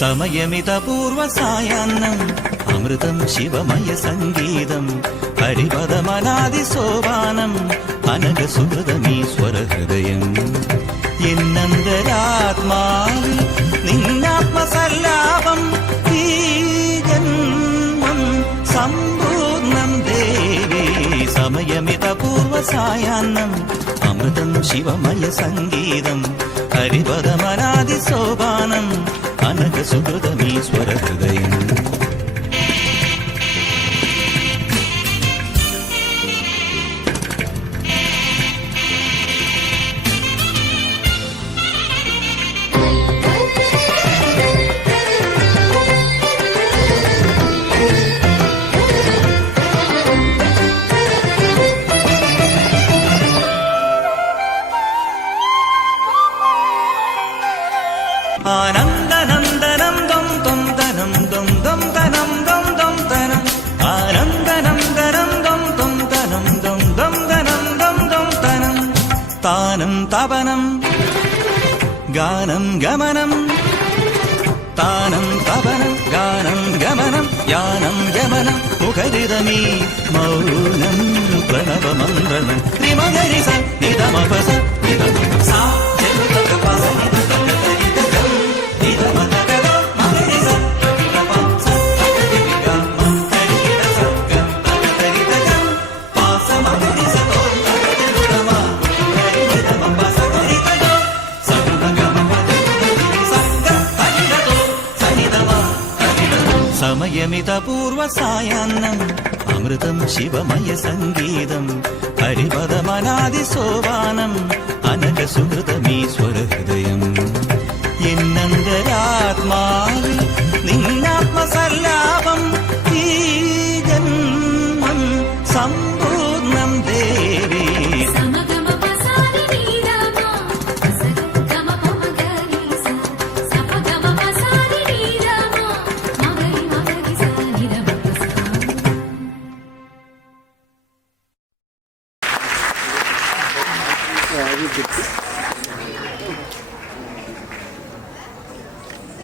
സമയമിതപൂർവ സായാഹ്നം അമൃതം ശിവമയ സംഗീതം ഹരിപദമനാദി സോപാനം അനഘസുഹൃതമീശ്വരഹൃദയം എന്നന്തരാത്മാവിൽ നിന്നാത്മസല്ലാപം ഈ ജന്മം സമ്പൂർണം ദേവി. സമയമിതപൂർവ സായാഹ്നം അമൃതം ശിവമയ സംഗീതം ഹരിപദമനാദി സോപാനം അനഘസുഹൃതമീശ്വരഹൃദയം. ആനന്ദനന്ദനം ദം ദം ദനം ദം ദം ദനം ദം ദം ദനം ആനന്ദനന്ദനം ദം ദം ദനം ദം ദം ദനം ദം ദം ദനം താനം തപനം ഗാനം ഗമനം താനം തപനം ഗാനം ഗമനം യാനം ഗമനം മുഖരിതമീ മൗനം പ്രണവമന്ത്രണം ത്രിമഗരിസ നിതമപസ നിതമപസ സമയമിതപൂർവ സായാഹ്നം അമൃതം ശിവമയ സംഗീതം ഹരിപദമനാദി സോപാനം അനഘസുഹൃതമീശ്വര